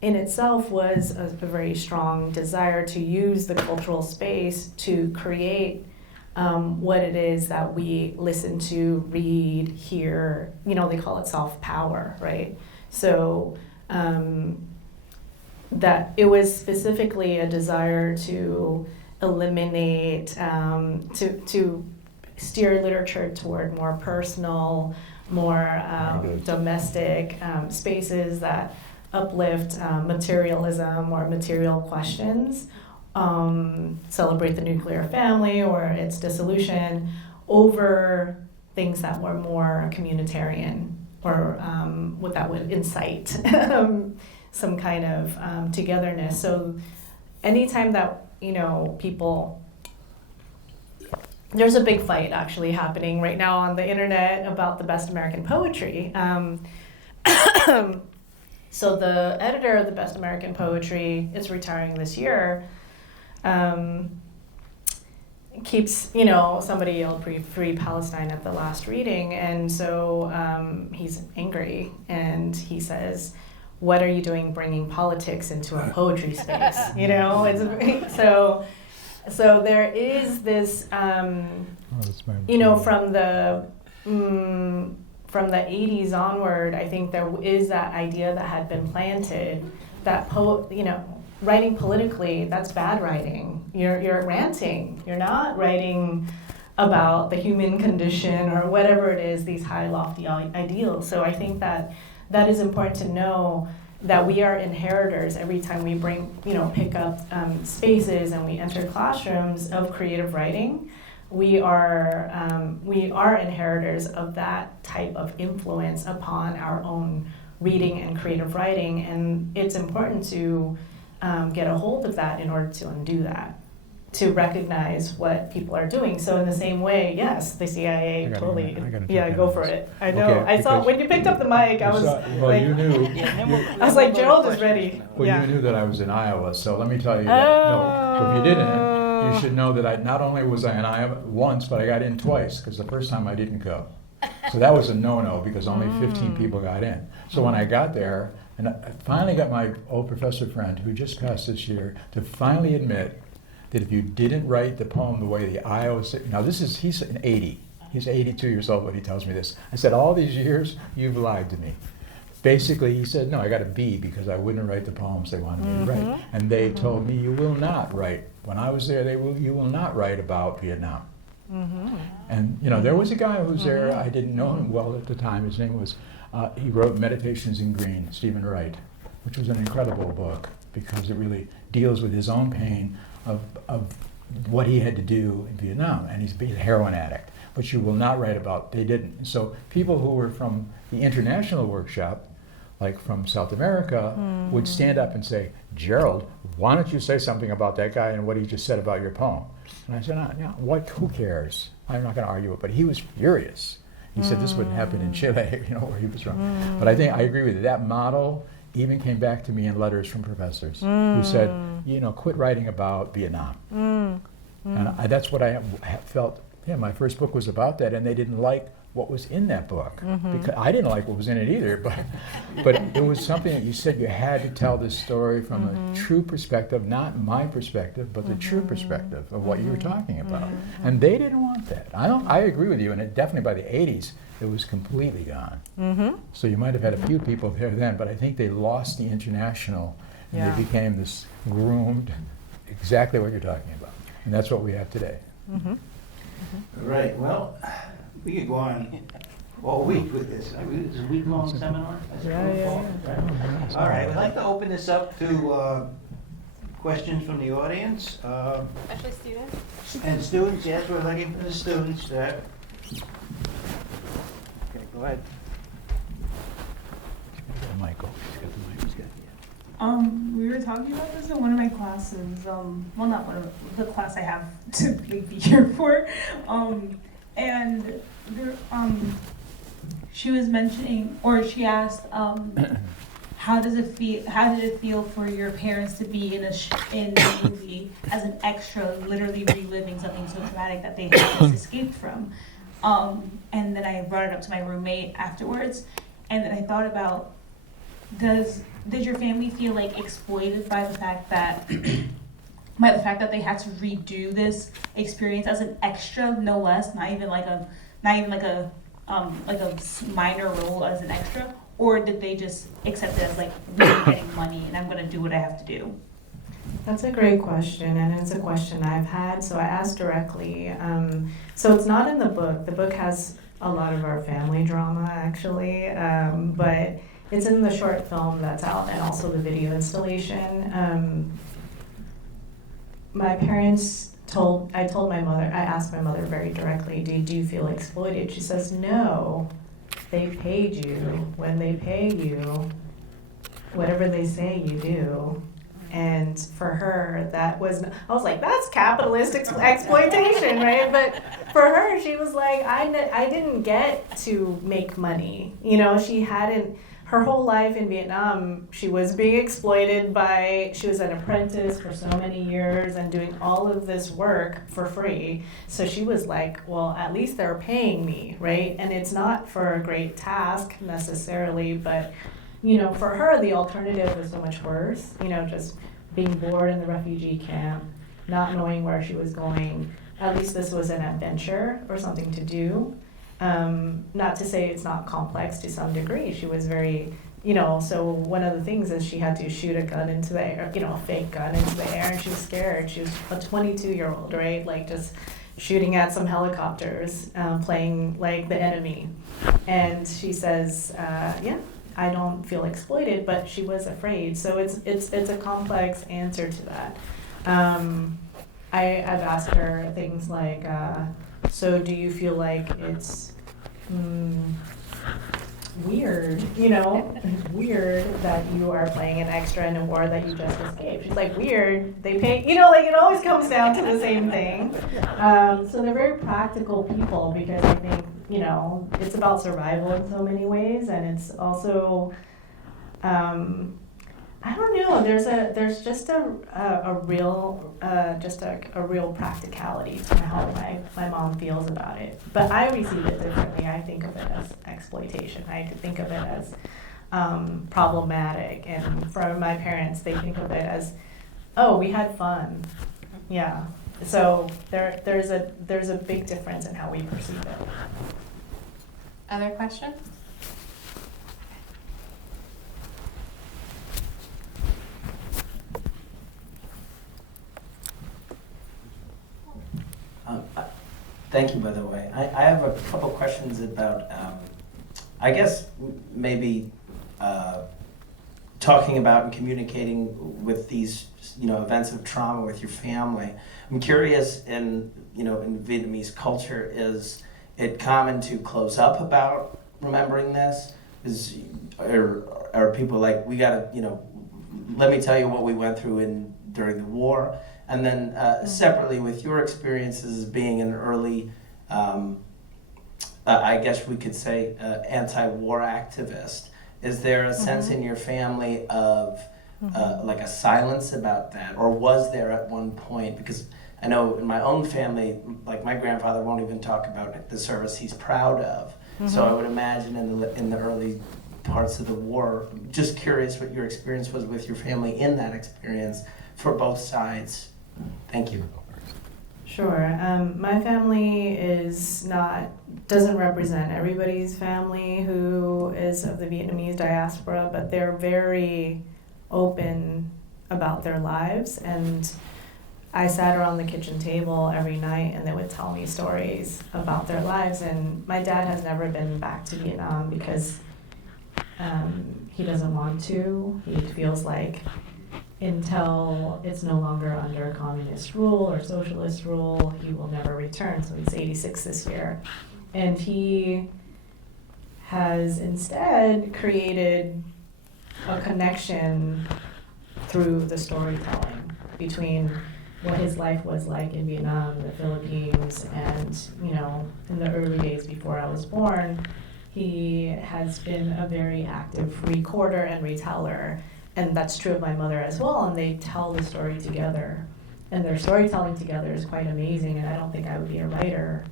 in itself was a very strong desire to use the cultural space to create what it is that we listen to, read, hear. They call it self-power, right? So that it was specifically a desire to eliminate, to steer literature toward more personal, more domestic spaces that uplift materialism or material questions, celebrate the nuclear family or its dissolution over things that were more communitarian or that would incite some kind of togetherness. So anytime that, people, there's a big fight actually happening right now on the internet about the best American poetry. So the editor of the Best American Poetry is retiring this year. Keeps, somebody yelled free Palestine at the last reading, and so he's angry, and he says, "What are you doing bringing politics into a poetry space?" It's so there is this, from the 80s onward, I think there is that idea that had been planted that writing politically, that's bad writing. You're ranting. You're not writing about the human condition or whatever it is, these high lofty ideals. So I think that is important to know that we are inheritors every time we pick up spaces and we enter classrooms of creative writing. We are inheritors of that type of influence upon our own reading and creative writing, and it's important to get a hold of that in order to undo that, to recognize what people are doing. So in the same way, yes, the CIA totally, go for it. I know. Okay, I saw when you picked up the mic, I was you knew. I was like, Gerald is ready. Well, you knew that I was in Iowa, so let me tell you that. If you didn't, you should know that I not only was I in Iowa once, but I got in twice, because the first time I didn't go. So that was a no-no, because only 15 people got in. So when I got there, and I finally got my old professor friend, who just passed this year, to finally admit that if you didn't write the poem the way the Iowa... Now he's an 80. He's 82 years old when he tells me this. I said, all these years, you've lied to me. Basically, he said, no, I got a B because I wouldn't write the poems they wanted me to write. And they told me, you will not write. When I was there, you will not write about Vietnam. And, there was a guy who was there, I didn't know him well at the time. His name was, he wrote Meditations in Green, Stephen Wright, which was an incredible book because it really deals with his own pain of what he had to do in Vietnam. And he's a heroin addict. but you will not write about, they didn't. So people who were from the international workshop, like from South America, would stand up and say, Gerald, why don't you say something about that guy and what he just said about your poem? And I said, no, what, who cares? I'm not going to argue it, but he was furious. He said this wouldn't happen in Chile, where he was from. But I think I agree with you. That model even came back to me in letters from professors who said, quit writing about Vietnam. And that's what I felt. Yeah, my first book was about that, and they didn't like what was in that book. Because I didn't like what was in it either, but it was something that you said you had to tell this story from a true perspective, not my perspective, but the true perspective of what you were talking about. And they didn't want that. I agree with you, and definitely by the 80s, it was completely gone. So you might have had a few people there then, but I think they lost the international, and they became this groomed, exactly what you're talking about. And that's what we have today. Right, well, we could go on all week with this. It's a week-long seminar. Right? All right, we'd like to open this up to questions from the audience. Especially students. And students, yes, we're looking for the students there. Okay, go ahead. Michael, he's got the mic. He's got We were talking about this in one of my classes. Well, not one of the class I have to be here for. And there, she was mentioning, or she asked, how did it feel for your parents to be in the movie as an extra, literally reliving something so traumatic that they had just escaped from? And then I brought it up to my roommate afterwards, and then I thought about, did your family feel like exploited by the fact that they had to redo this experience as an extra, no less, not even like a minor role as an extra, or did they just accept it as like, really getting money and I'm gonna do what I have to do? That's a great question, and it's a question I've had, so I asked directly. So it's not in the book. The book has a lot of our family drama, actually, but it's in the short film that's out and also the video installation. My parents I asked my mother very directly, do you feel exploited? She says, no, they paid you. When they pay you, whatever they say you do. And for her, I was like, that's capitalist exploitation, right? But for her, she was like, I didn't get to make money. Her whole life in Vietnam, she was being exploited she was an apprentice for so many years and doing all of this work for free. So she was like, well, at least they're paying me, right? And it's not for a great task necessarily, but for her, the alternative was so much worse. Just being bored in the refugee camp, not knowing where she was going. At least this was an adventure or something to do. Not to say it's not complex to some degree. She was very, so one of the things is she had to shoot a gun into the air, a fake gun into the air, and she was scared. She was a 22-year-old, right? Like just shooting at some helicopters, playing like the enemy. And she says, I don't feel exploited, but she was afraid. So it's a complex answer to that. I've asked her things like, so do you feel like it's weird, weird that you are playing an extra in a war that you just escaped? She's like, weird, they pay, it always comes down to the same thing. So they're very practical people because I think, it's about survival in so many ways, and it's also, I don't know. There's just a real practicality to how my mom feels about it. But I receive it differently. I think of it as exploitation. I think of it as problematic. And for my parents, they think of it as, oh, we had fun. Yeah. So there's a big difference in how we perceive it. Other questions? Thank you, by the way. I have a couple questions about, I guess, maybe talking about and communicating with these, events of trauma with your family. I'm curious in Vietnamese culture, is it common to close up about remembering this? Are people like, we gotta, let me tell you what we went through during the war? And then separately, with your experiences as being an early, I guess we could say, anti-war activist, is there a sense in your family of like a silence about that? Or was there at one point? Because I know in my own family, like my grandfather won't even talk about the service he's proud of. So I would imagine in the early parts of the war, just curious what your experience was with your family in that experience for both sides. Thank you. Sure. My family doesn't represent everybody's family who is of the Vietnamese diaspora, but they're very open about their lives. And I sat around the kitchen table every night and they would tell me stories about their lives. And my dad has never been back to Vietnam because he doesn't want to. He feels like until it's no longer under communist rule or socialist rule, he will never return. So he's 86 this year. And he has instead created a connection through the storytelling between what his life was like in Vietnam, the Philippines, and, in the early days before I was born, he has been a very active recorder and reteller. And that's true of my mother as well, and they tell the story together. And their storytelling together is quite amazing, and I don't think I would be a writer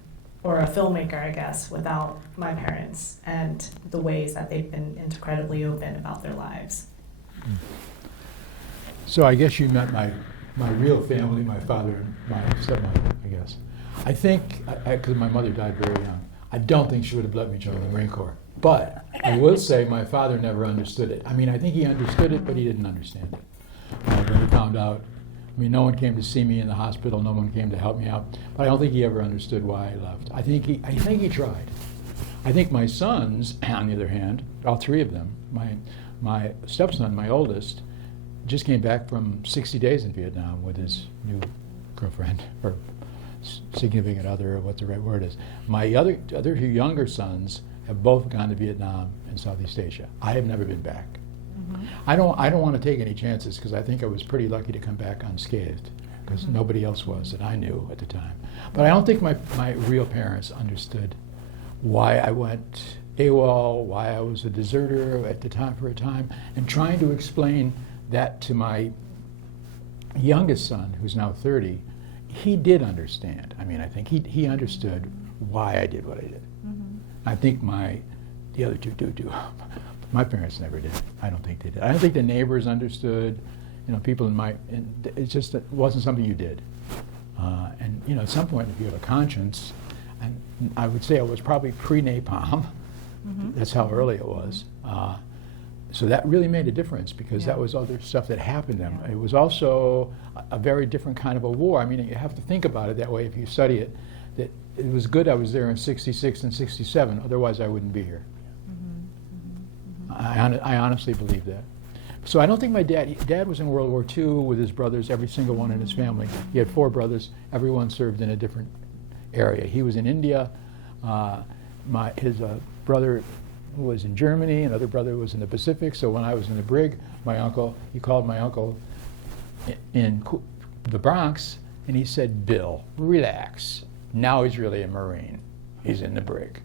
or a filmmaker, I guess, without my parents and the ways that they've been incredibly open about their lives. So I guess you met my real family, my father and my stepmother, I guess. I think, because my mother died very young, I don't think she would have let me join the Marine Corps. But I will say my father never understood it. I mean, I think he understood it, but he didn't understand it. When he found out, no one came to see me in the hospital, no one came to help me out, but I don't think he ever understood why I left. I think he tried. I think my sons, on the other hand, all three of them, my stepson, my oldest, just came back from 60 days in Vietnam with his new girlfriend, or significant other, or what the right word is. My other two younger sons have both gone to Vietnam and Southeast Asia. I have never been back. I don't want to take any chances because I think I was pretty lucky to come back unscathed because nobody else was that I knew at the time. But I don't think my real parents understood why I went AWOL, why I was a deserter at the time for a time, and trying to explain that to my youngest son, who's now 30, he did understand. I think he understood why I did what I did. I think the other two do. My parents never did. I don't think they did. I don't think the neighbors understood. People it just it wasn't something you did. And at some point, if you have a conscience, and I would say I was probably pre-napalm. That's how early it was. So that really made a difference because that was other stuff that happened to them. It was also a very different kind of a war. You have to think about it that way if you study it. That it was good I was there in 66 and 67, otherwise I wouldn't be here. I honestly believe that. So I don't think my dad was in World War II with his brothers, every single one in his family. He had 4 brothers, everyone served in a different area. He was in India, his brother was in Germany, another brother was in the Pacific, so when I was in the brig, he called my uncle in the Bronx, and he said, "Bill, relax. Now he's really a Marine. He's in the brig."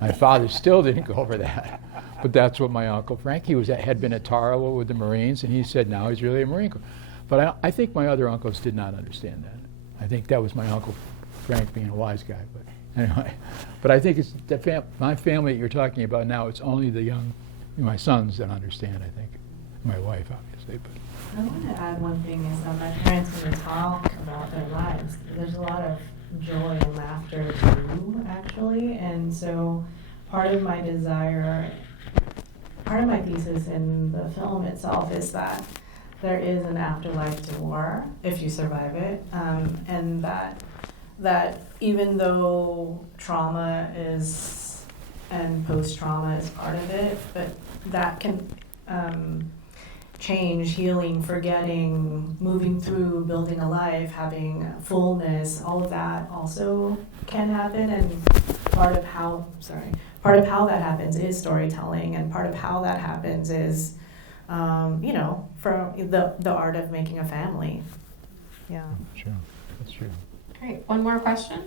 My father still didn't go over that, but that's what my Uncle Frank, had been at Tarawa with the Marines, and he said, now he's really a Marine Corps. But I think my other uncles did not understand that. I think that was my Uncle Frank being a wise guy, but anyway. But I think it's my family that you're talking about now, it's only my sons that understand, I think. My wife, obviously. But I want to add one thing is that my parents, when they talk about their lives, there's a lot of joy and laughter too, actually. And so part of my thesis in the film itself is that there is an afterlife to war if you survive it, and that even though trauma is and post-trauma is part of it, but that can change, healing, forgetting, moving through, building a life, having fullness, all of that also can happen. And part of how that happens is storytelling, and part of how that happens is, from the art of making a family. Yeah. Sure, that's true. Great. One more question.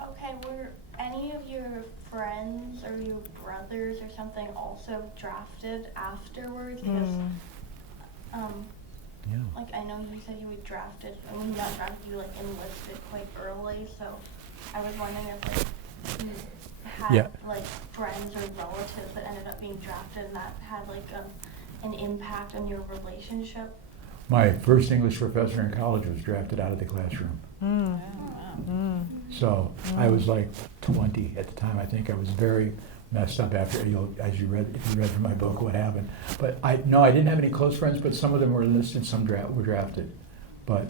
Okay, were any of your friends or your brothers or something also drafted afterwards? Because, Yeah. like, I know you said you were drafted, I mean, not drafted, you, like, enlisted quite early, so I was wondering if, like, you had, like, friends or relatives that ended up being drafted and that had, like, an impact on your relationship? My first English professor in college was drafted out of the classroom. So I was like 20 at the time. I think I was very messed up after, if you read from my book what happened. But I didn't have any close friends, but some of them were enlisted, some were drafted. But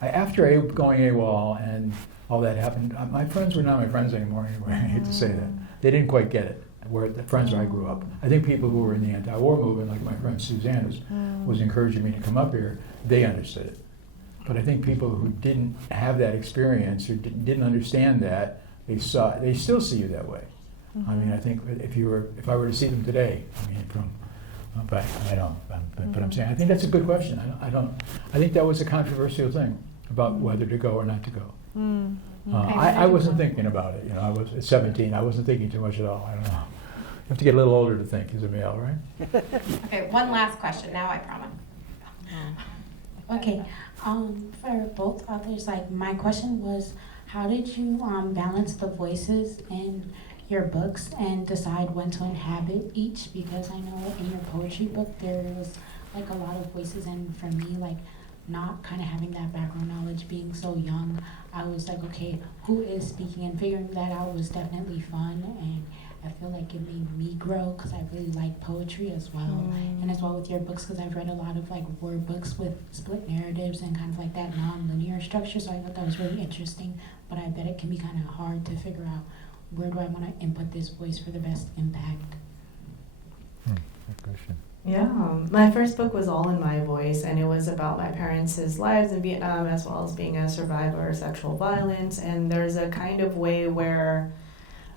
after going AWOL and all that happened, my friends were not my friends anymore anyway. I hate to say that. They didn't quite get it, where the friends where I grew up. I think people who were in the anti-war movement, like my friend Suzanne, was encouraging me to come up here, they understood it. But I think people who didn't have that experience or didn't understand that, they still see you that way. I mean, I think if I were to see them today, I mean, but I don't. But I'm saying, I think that's a good question. I think that was a controversial thing about whether to go or not to go. I wasn't thinking about it. I was at 17. I wasn't thinking too much at all. I don't know. You have to get a little older to think as a male, right? Okay, one last question now, I promise. Okay, for both authors, like my question was, how did you balance the voices in your books and decide when to inhabit each? Because I know in your poetry book there was like a lot of voices, and for me, like not kind of having that background knowledge, being so young, I was like, okay, who is speaking? And figuring that out was definitely fun, and I feel like it made me grow because I really like poetry as well. And as well with your books, because I've read a lot of like word books with split narratives and kind of like that non-linear structure, so I thought that was really interesting, but I bet it can be kind of hard to figure out where do I want to input this voice for the best impact. Good question. Yeah, my first book was all in my voice, and it was about my parents' lives in Vietnam as well as being a survivor of sexual violence. And there's a kind of way where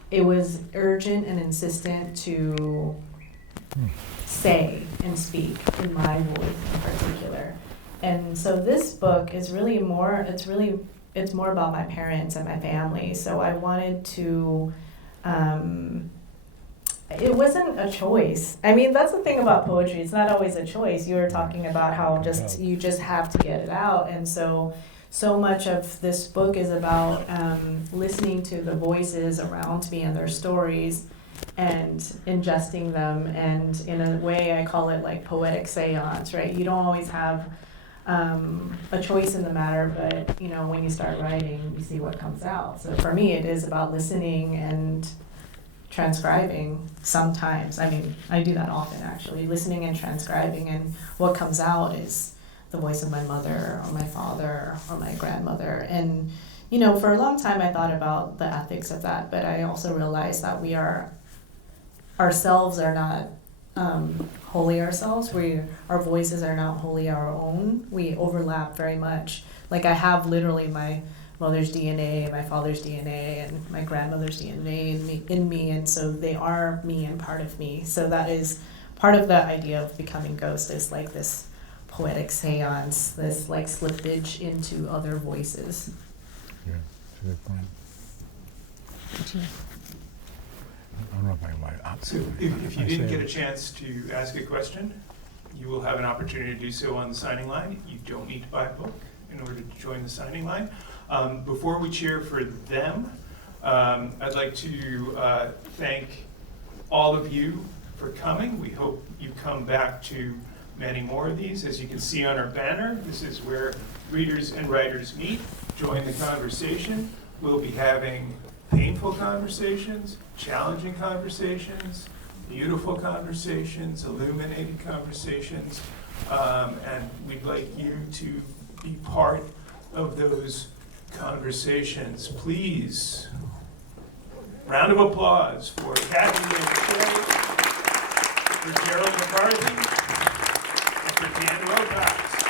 it was urgent and insistent to say and speak in my voice in particular. And so this book is really more, it's more about my parents and my family. So I wanted to, it wasn't a choice. I mean, that's the thing about poetry. It's not always a choice. You were talking about how you just have to get it out. And so much of this book is about listening to the voices around me and their stories and ingesting them. And in a way, I call it like poetic seance, right? You don't always have a choice in the matter, but when you start writing, you see what comes out. So for me, it is about listening and transcribing sometimes. I mean, I do that often actually, listening and transcribing, and what comes out is the voice of my mother or my father or my grandmother. And for a long time I thought about the ethics of that, but I also realized that ourselves are not wholly ourselves. Our voices are not wholly our own. We overlap very much. Like I have literally my mother's DNA, my father's DNA, and my grandmother's DNA in me, and so they are me and part of me. So that is part of the idea of becoming Ghost, is like this poetic seance, this like slippage into other voices. Yeah, that's a good point. I don't know if I might. So if you didn't get a chance to ask a question, you will have an opportunity to do so on the signing line. You don't need to buy a book in order to join the signing line. Before we cheer for them, I'd like to thank all of you for coming. We hope you come back to many more of these. As you can see on our banner, this is where readers and writers meet. Join the conversation. We'll be having painful conversations, challenging conversations, beautiful conversations, illuminating conversations, and we'd like you to be part of those conversations. Please, round of applause for Cathy Linh Che, for Gerald McCarthy, and for Dan Wilcox.